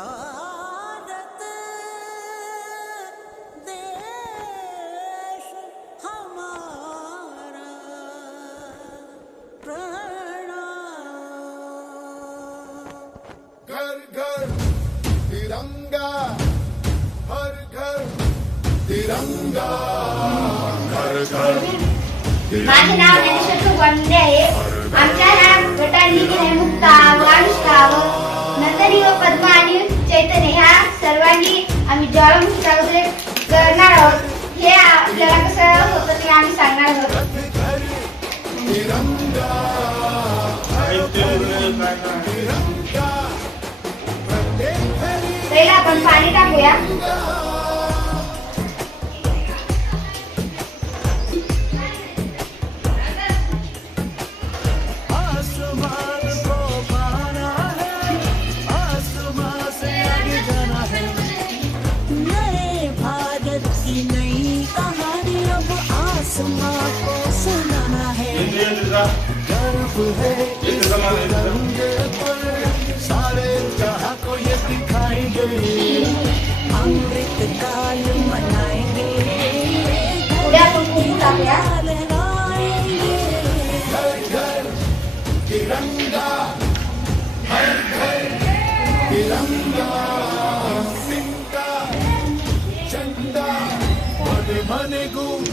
भारत देश हमारा प्रणाम। घर घर तिरंगा, हर घर तिरंगा, घर घर माझे नाव ज्ञानेश्वर वंदे आहे। आमच्या ह्या गटांनी केले मुक्ता वानुष्का व नंदनी व पद्मा आणि चैतन्य ह्या सर्वांनी आम्ही ज्वालामुखीचा उद्रेक करणार आहोत। हे आपल्याला कसं होतं ते आम्ही सांगणार आहोत। पहिला आपण पाणी टाकूया। आसमां को सुनाना है, गर्व है इस तिरंगे पर, सारे जहां को ये दिखाएंगे, अमृत काल मनाएंगे, लहराएंगे। घर घर तिरंगा, हर घर तिरंगा, तिरंगा झंडा मन मन गूंज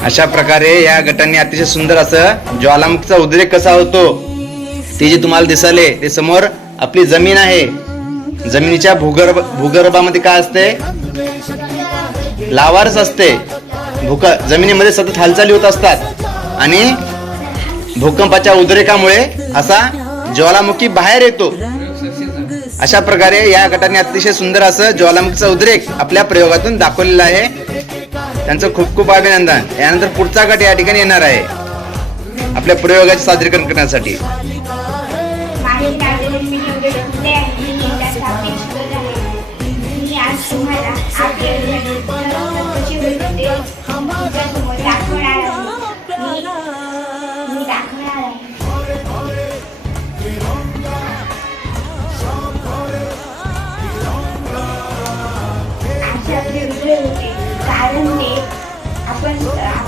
अशा प्रकारे या गटांनी अतिशय सुंदर असं ज्वालामुखीचा उद्रेक कसा होतो ते जे तुम्हाला दिसले, ते समोर आपली जमीन आहे। जमिनीच्या भूगर्भामध्ये काय असते? लावारस असते। जमिनीमध्ये सतत हालचाली होत असतात आणि भूकंपाच्या उद्रेकामुळे असा ज्वालामुखी बाहेर येतो। अशा प्रकारे या गटाने अतिशय सुंदर असं ज्वालामुखीचा उद्रेक आपल्या प्रयोगातून दाखवलेला आहे। त्यांचं खूप खूप अभिनंदन। यानंतर पुढचा गट या ठिकाणी येणार आहे आपल्या प्रयोगाचे सादरीकरण करण्यासाठी।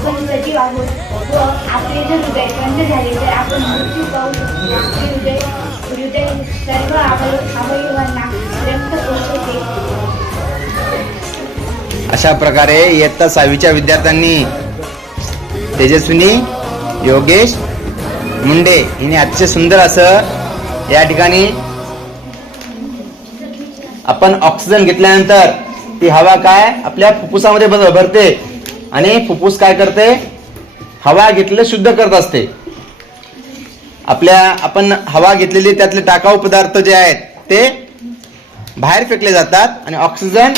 आपण सजीव आहोत व आपले जर हृदय बंद झाले तर आपण मृत्यू पाहू शकतो। हृदय सर्व अवयवांना रक्त पोहोचवते। अशा प्रकारे इयत्ता 6वीच्या विद्यार्थ्यांनी तेजस्विनी योगेश मुंडे हिने अतिशय सुंदर असं या ठिकाणी आपण ऑक्सिजन घेतल्यानंतर ती हवा काय आपल्या फुफ्फुसामध्ये भरते आणि फुफ्फुस काय करते? हवा घेतलेले शुद्ध करत असते। आपण हवा घेतलेली त्यातले टाकाऊ पदार्थ जे आहेत ते बाहेर फेकले जातात आणि ऑक्सिजन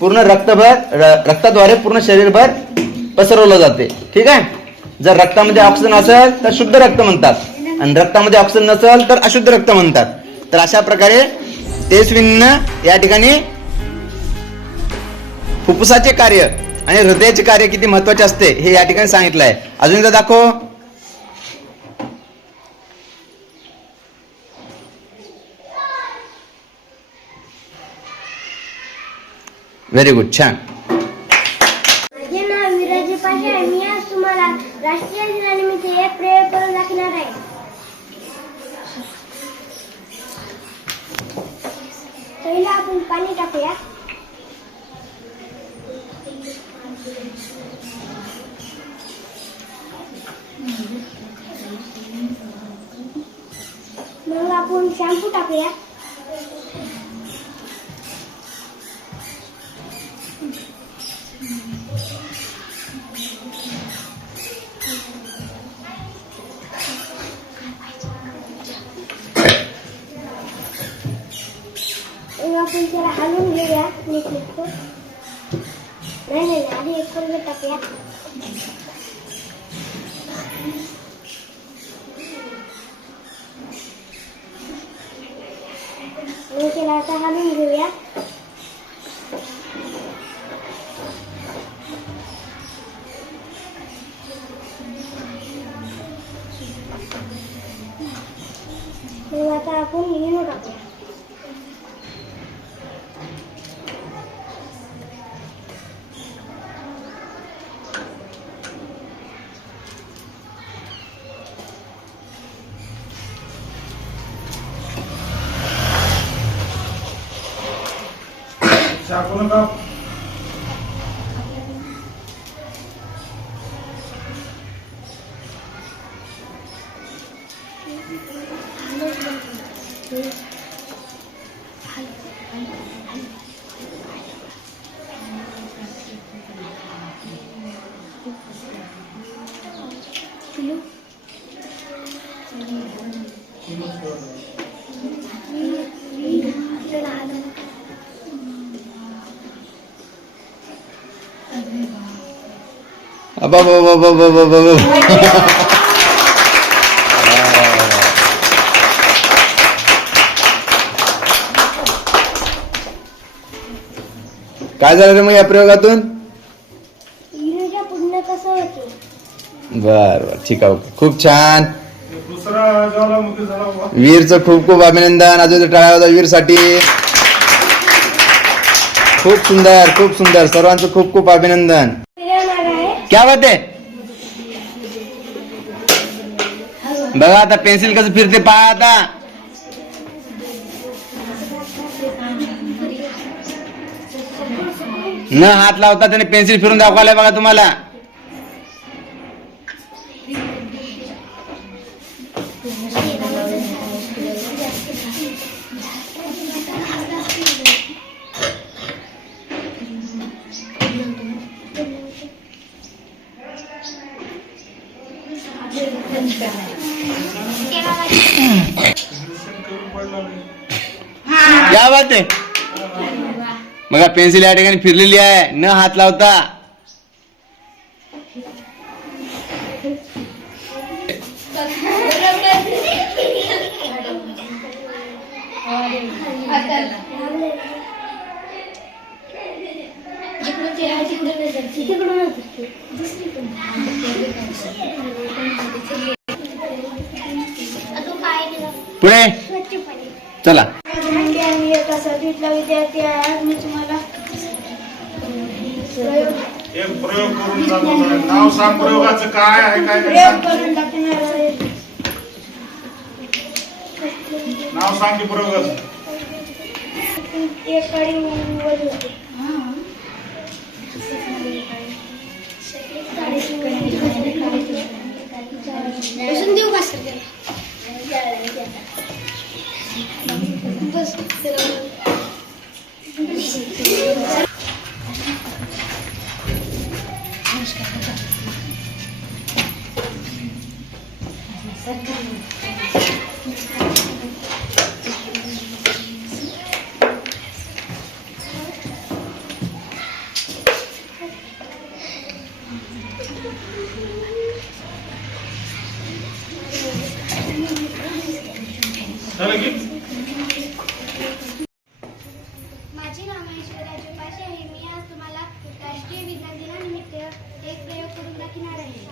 पूर्ण रक्ताद्वारे पूर्ण शरीरभर पसरवलं जाते। ठीक आहे। जर रक्तामध्ये ऑक्सिजन असेल तर शुद्ध रक्त म्हणतात आणि रक्तामध्ये ऑक्सिजन नसेल तर अशुद्ध रक्त म्हणतात। तर अशा प्रकारे तेजस्विनीनं या ठिकाणी फुफ्फुसाचे कार्य आणि हृदयाचे कार्य किती महत्वाचे असते हे या ठिकाणी सांगितलं आहे। अजून एकदा दाखव। व्हेरी गुड, छान। माझे नाव विराजी पाशा आहे। मी आज तुम्हाला राष्ट्रीय दिनानिमित्त एक प्रयोग करून दाखवणार आहे। पहिला आपण पाणी टाकूया। शॅम्पू टाकूया. आपण त्याला हलवून घेऊया. नाही आधी एक कोलगेट टाकूया. त्याला आता हलवून घेऊया. आता आपण इनो टाकूया. टाकू नका. काय झालं रे मग या प्रयोगातून? पूर्ण कसं होते? बर बर ठीक आहे, ओके, खूप छान. दुसरा ज्वालामुखी झाला बाबा. वीरचं खूप खूप अभिनंदन. अजून टाळ्या वाजवा वीरसाठी. खूप सुंदर, खूप सुंदर. सर्वांचं खूप खूप अभिनंदन. क्या बात आहे. बघा आता पेन्सिल कसं फिरते पहा. आता न हात लावता त्याने पेन्सिल फिरून दाखवायला बघा तुम्हाला. क्या बात आहे. बघा पेन्सिल या ठिकाणी फिरलेली आहे न हात लावता. पुढे चला. मी एका सर्विसला विद्यार्थी आहे. आज मी तुम्हाला एक प्रयोग करून दाखवतो. नाव सांग प्रयोगाचं काय आहे काय नाही प्रयोग सांग. करून दाखवणार आहे. नाव सांग की प्रयोगाचं. एक काडी वर होते. देऊ का सर बस झालं की माझे नाव ऐश्वर्या जोपाशी आहे. मी आज तुम्हाला राष्ट्रीय विज्ञान दिनानिमित्त एक प्रयोग करून दाखवणार आहे.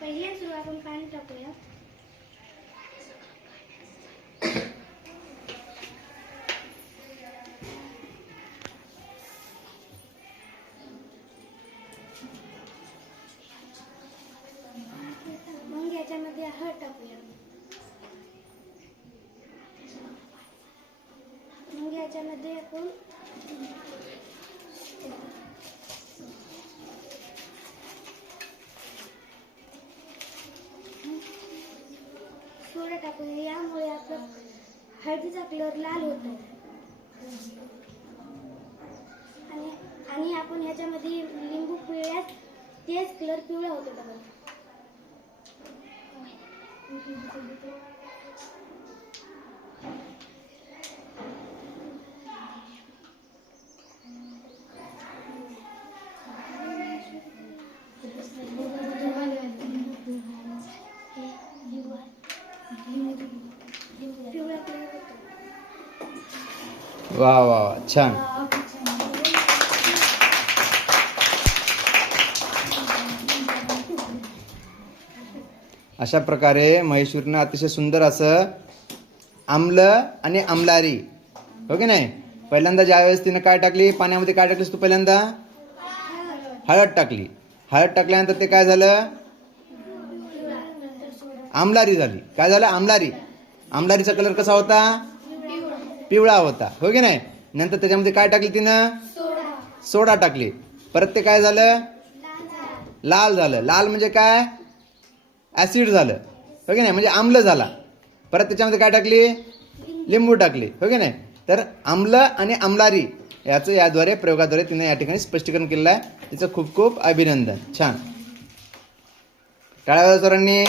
पहिल्या सुरू आपण पाणी टाकूया. मग याच्यामध्ये हळद टाकूया. मग याच्यामध्ये आपण यामुळे आपला हळदीचा कलर लाल होतो आणि आपण ह्याच्यामध्ये लिंबू पिळल्यास तेच कलर पिवळा होतो बघा. वा वा वा, छान. अशा प्रकारे महेश्वरीनं अतिशय सुंदर असं आम्ल आणि आम्लारी, हो की नाही. पहिल्यांदा ज्यावेळेस तिने काय टाकली पाण्यामध्ये, काय टाकलीस तू पहिल्यांदा? हळद टाकली. हळद टाकल्यानंतर ते काय झालं? आम्लारी झाली. काय झालं? आम्लारी. आम्लारीचा कलर कसा होता? पिवळा होता, हो की नाही. नंतर त्याच्यामध्ये काय टाकली तिनं? सोडा टाकली. परत ते काय झालं? लाल झालं. लाल म्हणजे काय? ऍसिड झालं, हो की नाही, म्हणजे आम्ल झाला. परत त्याच्यामध्ये काय टाकली? लिंबू टाकली, हो की नाही. तर आम्ल आणि आम्लारी याचं याद्वारे प्रयोगाद्वारे तिने या ठिकाणी स्पष्टीकरण केलेलं आहे. तिचं खूप खूप अभिनंदन. छान. टाळ्या वाजवा सरांनी.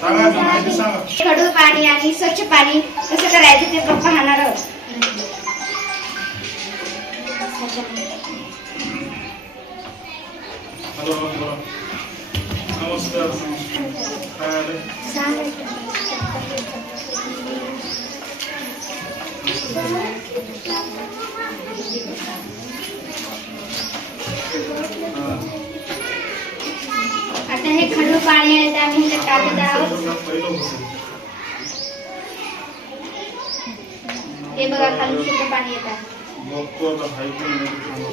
सांगा माहिती सांगा. खडू पाणी आणि स्वच्छ पाणी कसं करायचं ते आपण पाहणार आहोत. हॅलो बोला. नमस्कार. काय आलं? आता हे खडू पाणी आहे ते आम्ही इथे टाकत आहोत. पहिलं होतं. हे बघा खाली शुद्ध पाणी येत आहे. बघतो आता हाय की नाही ते सांगा.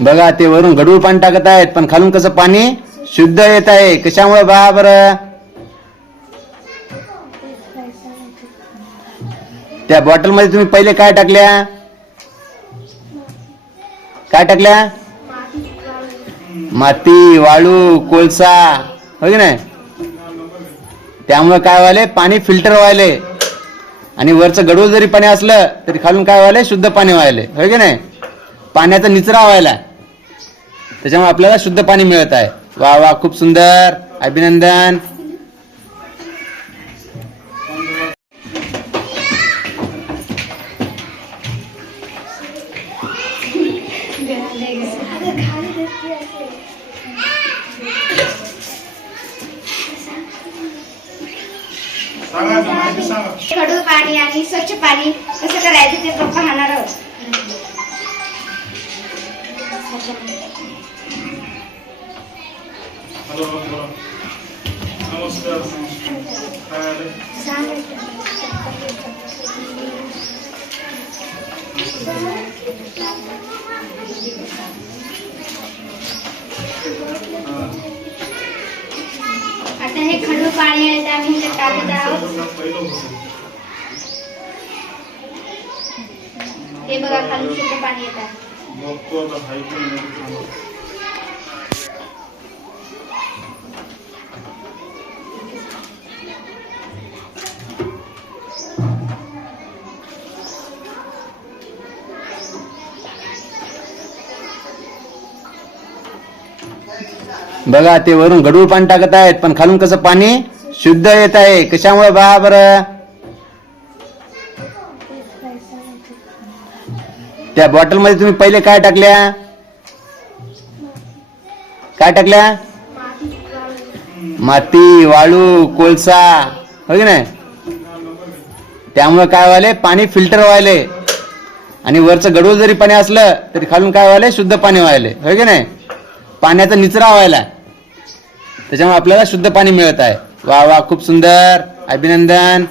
बघा ते वरून गढूळ पाणी टाकत आहेत, पण खालून कसं पाणी शुद्ध येत आहे. कशामुळे बघा बरं? त्या बॉटल मध्ये तुम्ही पहिले काय टाकल्या? काय टाकल्या? माती, वाळू, कोळसा, हो की नाही. त्यामुळे काय व्हायले? पाणी फिल्टर व्हायले. आणि वरचं गढूळ जरी पाणी असलं तरी खालून काय व्हायले? शुद्ध पाणी व्हायले, हो की नाही. पाण्याचा निचरा व्हायला. त्याच्यामुळे आपल्याला शुद्ध पाणी मिळत आहे. वा वा, खूप सुंदर. अभिनंदन. सांगा माहिती सांगा. खडू पाणी आणि स्वच्छ पाणी कसं करायचं ते आपण पाहणार आहोत. हॅलो बोला. नमस्कार. काय आलं? आता हे खडू पाणी आहे ते आम्ही इथे टाकत आहोत. पहिलं होतं. हे बघा खाली शुद्ध पाणी येत आहे. बघतो आता हाय की नाही ते सांगा. बघा ते वरून गढूळ पाणी टाकत आहेत, पण खालून कसं पाणी शुद्ध येत आहे. कशामुळे बघा बरं? त्या बॉटल मध्ये तुम्ही पहिले काय टाकल्या? काय टाकल्या? माती, वाळू, कोळसा, हो की नाही. त्यामुळे काय व्हायले? पाणी फिल्टर व्हायले. आणि वरचं गढूळ जरी पाणी असलं तरी खालून काय व्हायले? शुद्ध पाणी व्हायले, हो की नाही. पाण्याचा निचरा व्हायला. त्याच्यामुळे आपल्याला शुद्ध पाणी मिळत आहे. वा वा, खूप सुंदर, अभिनंदन.